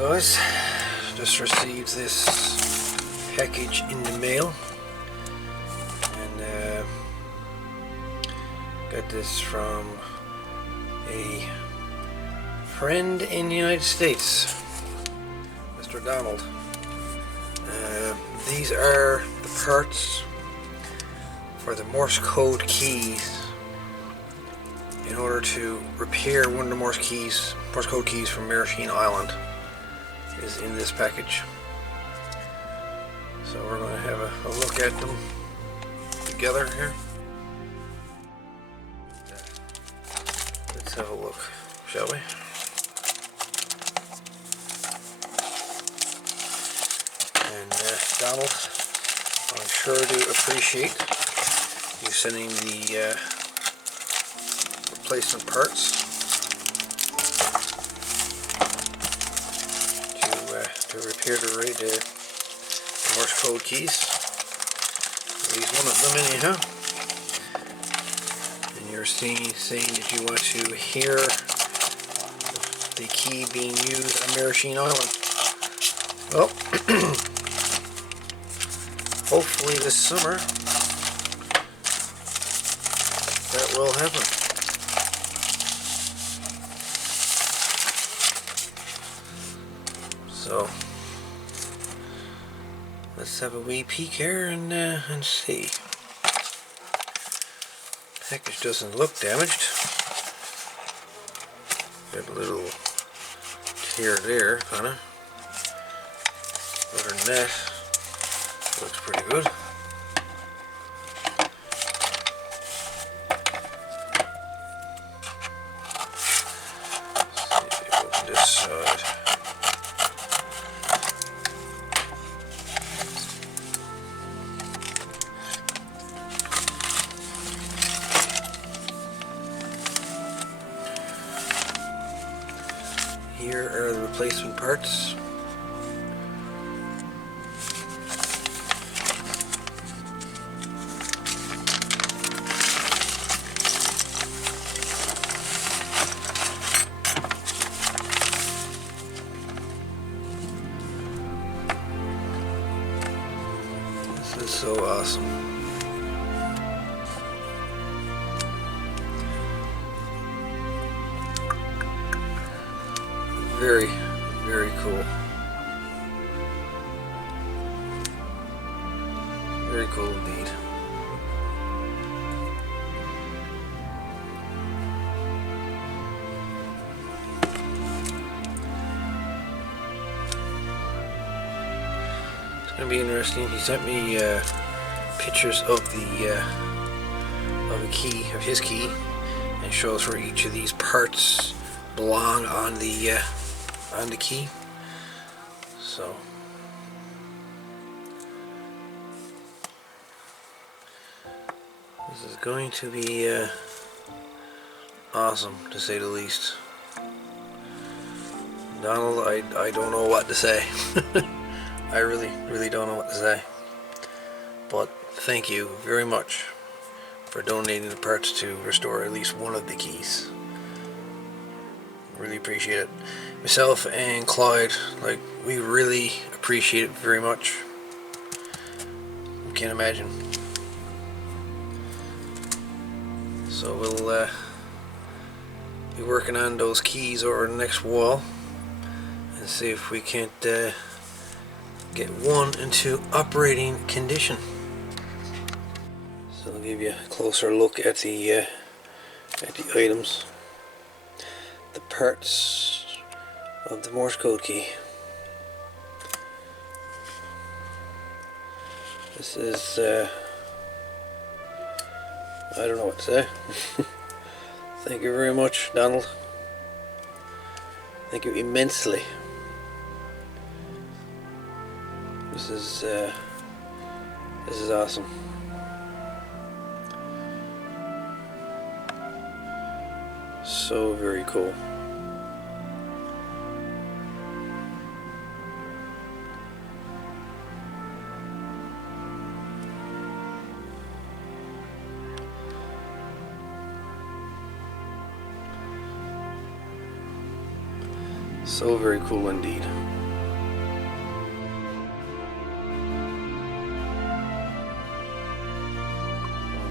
guys, just received this package in the mail, and got this from a friend in the United States, Mr. Donald. These are the parts for the Morse code keys. In order to repair one of the Morse code keys from Merasheen Island is in this package. So we're going to have a look at them together here. Let's have a look, shall we? And Donald, I sure do appreciate you sending the replacement parts to repair the Morse code keys. At least one of them anyhow. And you're saying that you want to hear the key being used on Merasheen Island. Well, hopefully this summer that will happen. So let's have a wee peek here and see. Package doesn't look damaged. Got a little tear there, kinda. Other than that, looks pretty good. Let's see if we open this side. Here are the replacement parts. This is so awesome. Very, very cool. Very cool indeed. It's gonna be interesting. He sent me pictures of his key, and shows where each of these parts belong on the key. So this is going to be awesome, to say the least. Donald, I don't know what to say. I really don't know what to say. But thank you very much for donating the parts to restore at least one of the keys. Really appreciate it. Myself and Clyde, we really appreciate it very much. You can't imagine. So we'll be working on those keys over the next while and see if we can't get one into operating condition. So I'll give you a closer look at the items. The parts of the Morse code key. This is I don't know what to say. Thank you very much, Donald. Thank you immensely. This is awesome. So very cool. So very cool indeed.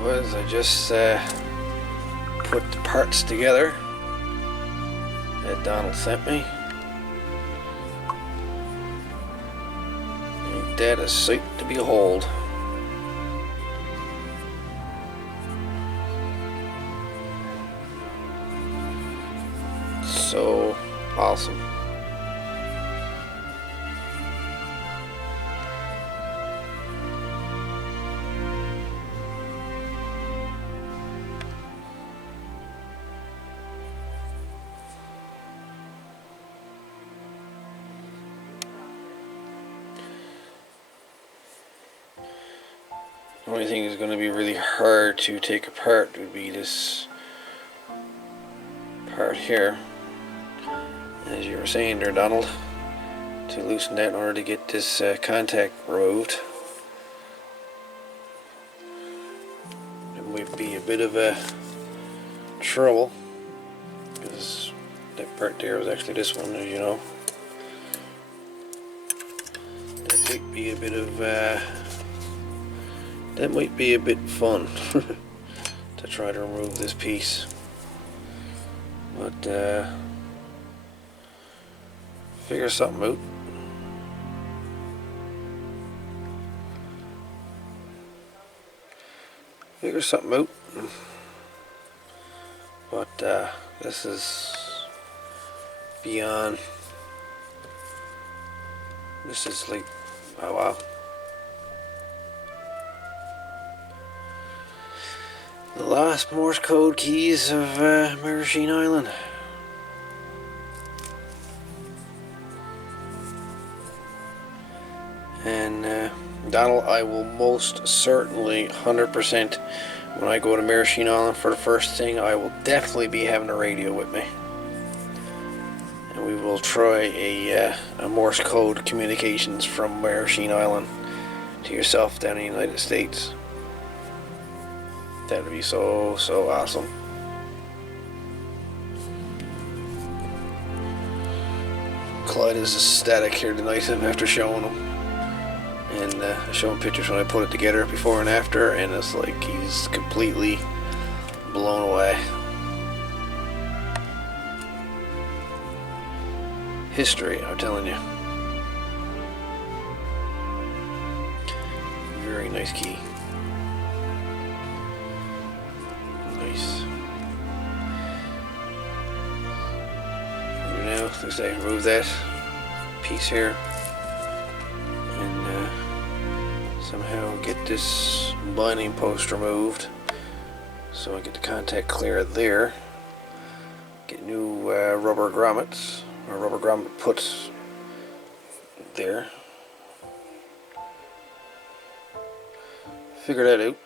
Was I just put the parts together that Donald sent me. Ain't that a sight to behold? So awesome. The only thing that's going to be really hard to take apart would be this part here, as you were saying there, Donald, to loosen that in order to get this contact removed. It might be a bit of a trouble, because that part there was actually this one, as you know. That might be a bit of that might be a bit fun to try to remove this piece, but figure something out. Figure something out. But this is beyond. This is like, oh wow. The last Morse code keys of Merasheen Island. And Donald, I will most certainly 100% when I go to Merasheen Island for the first thing, I will definitely be having a radio with me. And we will try a Morse code communications from Merasheen Island to yourself down in the United States. That would be so awesome. Clyde is ecstatic here tonight after showing him. And showing pictures when I put it together before and after, and it's like he's completely blown away. History, I'm telling you. Very nice key. Nice. Now, let's say remove that piece here, and somehow get this binding post removed, so I get the contact clear there. Get new rubber grommets, or rubber grommet puts there. Figure that out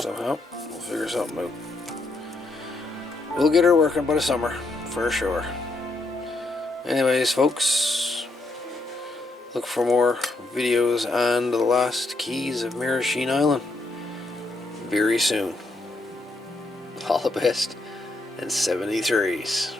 somehow. We'll figure something out. We'll get her working by the summer, for sure. Anyways, folks, look for more videos on the lost keys of Merasheen Island very soon. All the best, and 73s.